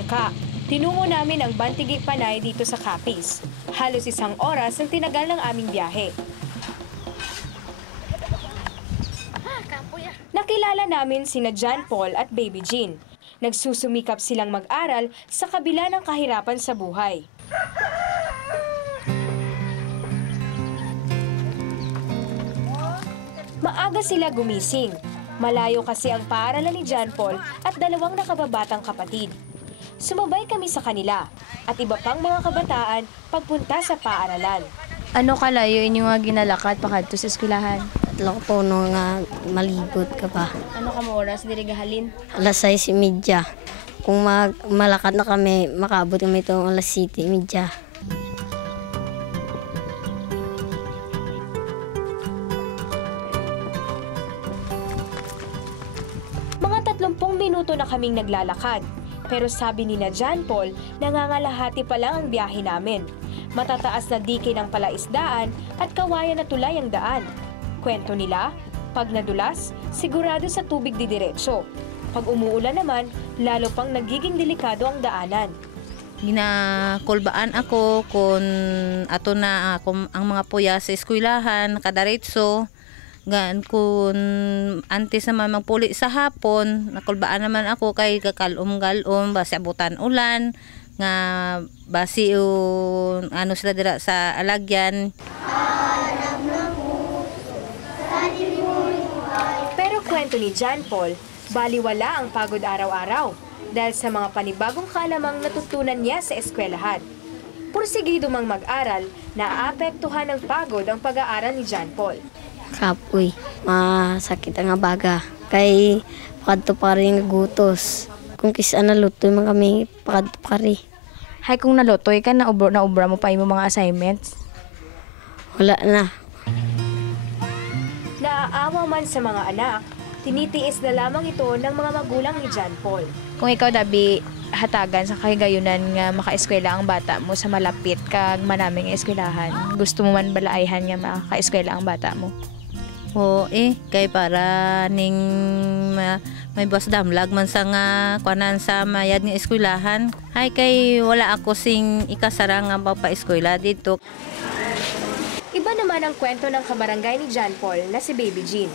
bangka, tinungo namin ang Bantigi Panay dito sa Capiz. Halos 1 oras ang tinagal ng aming biyahe. Nakilala namin sina John Paul at Baby Jean. Nagsusumikap silang mag-aral sa kabila ng kahirapan sa buhay. Maaga sila gumising. Malayo kasi ang paaralan ni John Paul at 2 nakababatang kapatid. Sumabay kami sa kanila at iba pang mga kabataan pagpunta sa paaralan. Ano kalayo inyo nga ginalakad pakadto sa eskwelahan? Tatlo ko po nga malibot ka pa. Ano ka mo oras diri gahalin? Alas 6:30. Kung malakad na kami, makaabot kami itong alas 7:30. Mga 30 minuto na kaming naglalakad. Pero sabi ni na John Paul, nangangalahati pa lang ang biyahe namin. Matataas na dike ng palaisdaan at kawayan na tulay ang daan. Kwento nila, pag nadulas, sigurado sa tubig didiretso. Pag umuulan naman, lalo pang nagiging delikado ang daanan. Ginakulbaan ako kung ato na ako ang mga puya sa eskwelahan, kadaretso. Gan kung antes naman magpuli sa hapon, nakulbaan naman ako kay kakalom-galom, basi abutan ulan, nga basi ano sila dira sa alagyan. Pero kwento ni John Paul, baliwala ang pagod araw-araw dahil sa mga panibagong kalamang natutunan niya sa eskwelahan. Pursigido mang mag-aral, naapektuhan ng pagod ang pag-aaral ni John Paul. Kapoy, masakit ang baga. Kay pakadto pa rin gutos. Kung kisa na lutoy man kami, pakadto pa rin. Hay kung nalutoy ka, naubra mo pa yung mga assignments? Wala na. Naaawa man sa mga anak, tinitiis na lamang ito ng mga magulang ni John Paul. Kung ikaw dabi hatagan sa kahigayunan nga makaeskwela ang bata mo sa malapit kag manaming eskwelahan, gusto mo man balaayhan nga makaeskwela ang bata mo? O kay para ning may bus damlag man sa nga kuanan sa mayad nga eskwelahan. Hay kay wala ako sing ikasara nga papa-eskwela dito. Iba naman ang kwento ng kabarangay ni John Paul na si Baby Jean.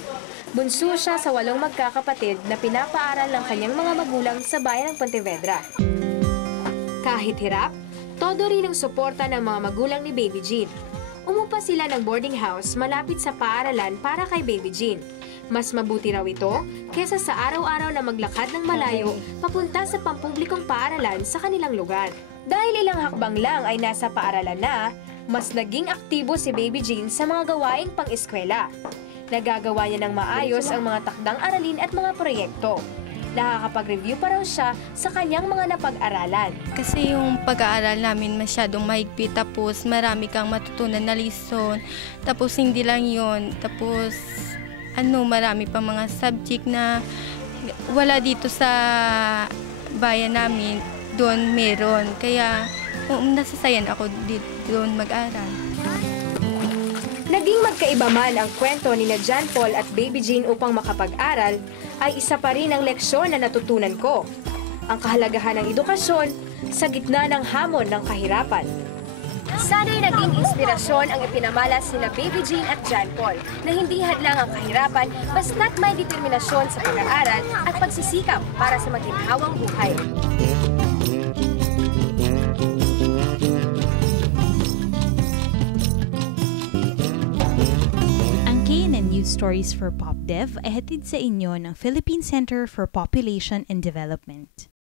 Bunso siya sa 8 magkakapatid na pinapaaral ng kanyang mga magulang sa bayan ng Pontevedra. Kahit hirap, todo rin ang suporta ng mga magulang ni Baby Jean. Umupa sila ng boarding house malapit sa paaralan para kay Baby Jean. Mas mabuti raw ito kesa sa araw-araw na maglakad ng malayo papunta sa pampublikong paaralan sa kanilang lugar. Dahil ilang hakbang lang ay nasa paaralan na, mas naging aktibo si Baby Jean sa mga gawaing pang-eskwela. Nagagawa niya ng maayos ang mga takdang aralin at mga proyekto. Nakakapag-review pa raw siya sa kanyang mga napag-aralan. Kasi yung pag-aaral namin masyadong mahigpit, tapos marami kang matutunan na lesson. Tapos hindi lang yon, tapos marami pa mga subject na wala dito sa bayan namin, doon meron. Kaya nasasayan ako dito doon mag-aral. Naging magkaiba man ang kwento ni na John Paul at Baby Jean upang makapag-aral, ay isa pa rin ang leksyon na natutunan ko. Ang kahalagahan ng edukasyon sa gitna ng hamon ng kahirapan. Sana'y naging inspirasyon ang ipinamalas sina Baby Jean at John Paul na hindi hadlang ang kahirapan basta't may determinasyon sa pag-aaral at pagsisikap para sa maginhawang buhay. News Stories for PopDev ay hatid sa inyo ng Philippine Center for Population and Development.